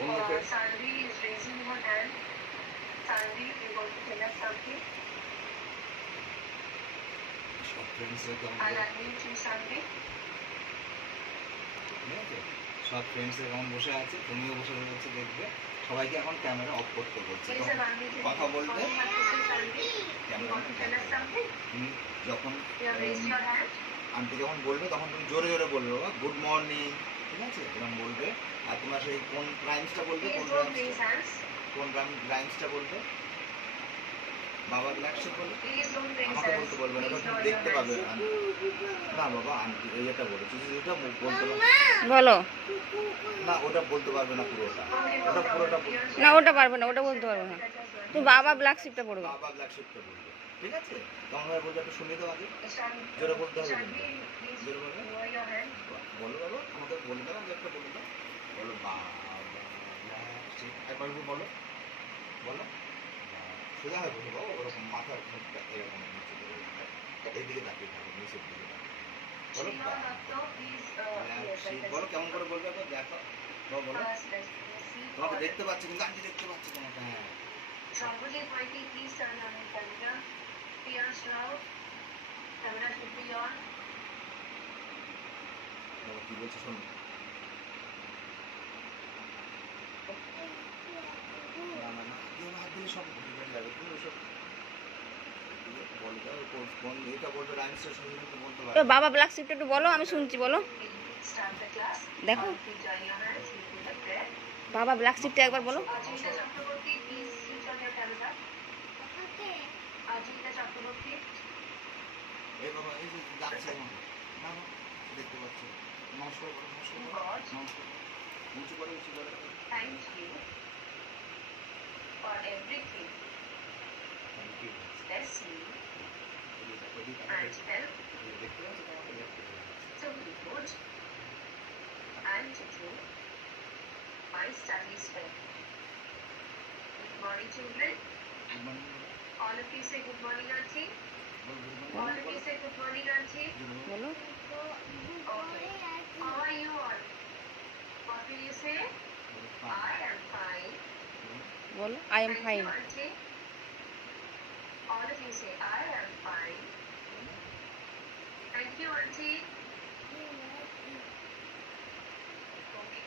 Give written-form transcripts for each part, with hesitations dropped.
অন্য friend Sanvi is raising her hand. Sanvi, you want to tell us something? সব ফ্রেন্ডসরা কেমন I'll unmute you, Sanvi. ঠিক আছে? সব ফ্রেন্ডসরা কেমন বসে আছে, তুমিও বসে রয়েছে, দেখবে সবাইকে এখন ক্যামেরা অফ করতে বলছে। Please have unmuted. কথা বলবে What do you have to say, Sanvi? You want to tell us something? তুমি যখন You have raised your hand. Aunty যখন বলবে তখন তুমি জোরে জোরে বলবে, বাবা গুড মর্নিং, ঠিক আছে, এরকম বলবে। আর তোমার সেই কোন রাইমসটা বলবে, Please কোন don't raise hands. রাইমসটা বলবে, বাবা ব্ল্যাকশিপ বলবে। Please don't raise আমাকে hands. বলতে বলবে না, Please তুমি lower your দেখতে পাবে। hands. না বাবা, আন্টি এইটা বলেছি, যেটা বলতে পারবে বলো না, ওটা বলতে পারবে না পুরোটা, ওটা পুরোটা বলবে। না, ওটা পারবে না, ওটা বলতে পারবো না। তুমি বাবা ব্ল্যাক শিপটা পড়বে। বাবা ব্ল্যাকশিপটা বলবে, ঠিক আছে? কেমন ভাবে বলবে একটু শুনে দাও আগে, জোরে বলতে হবে কিন্তু। Sanvi, please জোরে বলবে, lower your hand. বলো বাবা, আমাকে বলে দাও, আগে একটা বলে দাও, বলো বাবা ব্ল্যাকশিপ, একবার বলো, বলো সোজা হবে বলো বাবা, ওরকম মাথার মুখটা এরকম নিচে করে এইদিকে তাকিয়ে থাকো, নিচের দিকে তাকিয়ে বলো Srinath Dutta, please, ব্ল্যাকশিপ বলো। কেমন করে বলবে একবার দেখো, বলো। first let's see. তোমাকে দেখতে পাচ্ছি কিন্তু আন্টি দেখতে পাচ্ছি তোমাকে। হ্যাঁ Shambhajit Maiti, please turn on your camera. Priyansh Rao, camera should be on. বাবা কি বলছে শোনো। না না না, কেউ হাত দিলে সব ভুলে যাবে, তুমি ওসব বলবে, কোন এটা বলবে, রাইমসটা শুনে কিন্তু বলতে তো পারবে। বাবা ব্ল্যাক শিপটা একটু বলো, আমি শুনছি, বলো। Start the class. দেখো Please join your hands. You do the prayer. বাবা ব্ল্যাক শিপটা একবার বলো। Ajita Chakraborty, please switch on your camera. Ajita Chakraborty. এই বাবা এই যে যাচ্ছে আমাকে, না না দেখতে পাচ্ছি, নমস্কার করো, নমস্কার করো, God, নমস্কার করো, উঁচু করে উঁচু করে। thank you for everything. Thank you. Bless me and help দেখতে পাচ্ছি তোমাকে, দেখতে পাচ্ছি। to be good and to do my studies well. Good morning, children. All of you say good morning, Auntie. All of you say good morning, Auntie. বলো Okay. How are you all? What will you say? I am fine. বলো I am Thank fine. you, Auntie. All of you say I am fine. Thank you, Auntie. Okay.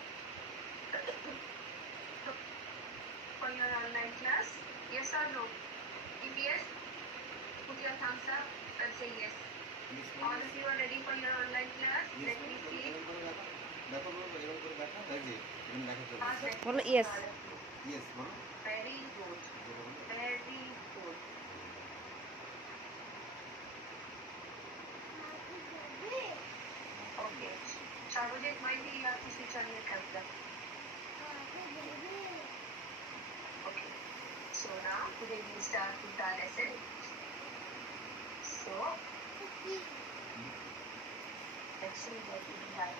For your online class, yes or no? If yes, put your thumbs up and say yes. All of you are ready for your online class? Let me see. দেখো বলো, এরকম করে দেখো, এই যে এখানে দেখা চলে Ask আসছে। them. বলো ইয়েস। ইয়েস বলো, Very good. জোরে বলো। Very good. Okay. Sharbajit Maiti, you have to switch on your camera. Okay. So now today we start with our lesson. So let's see what we have.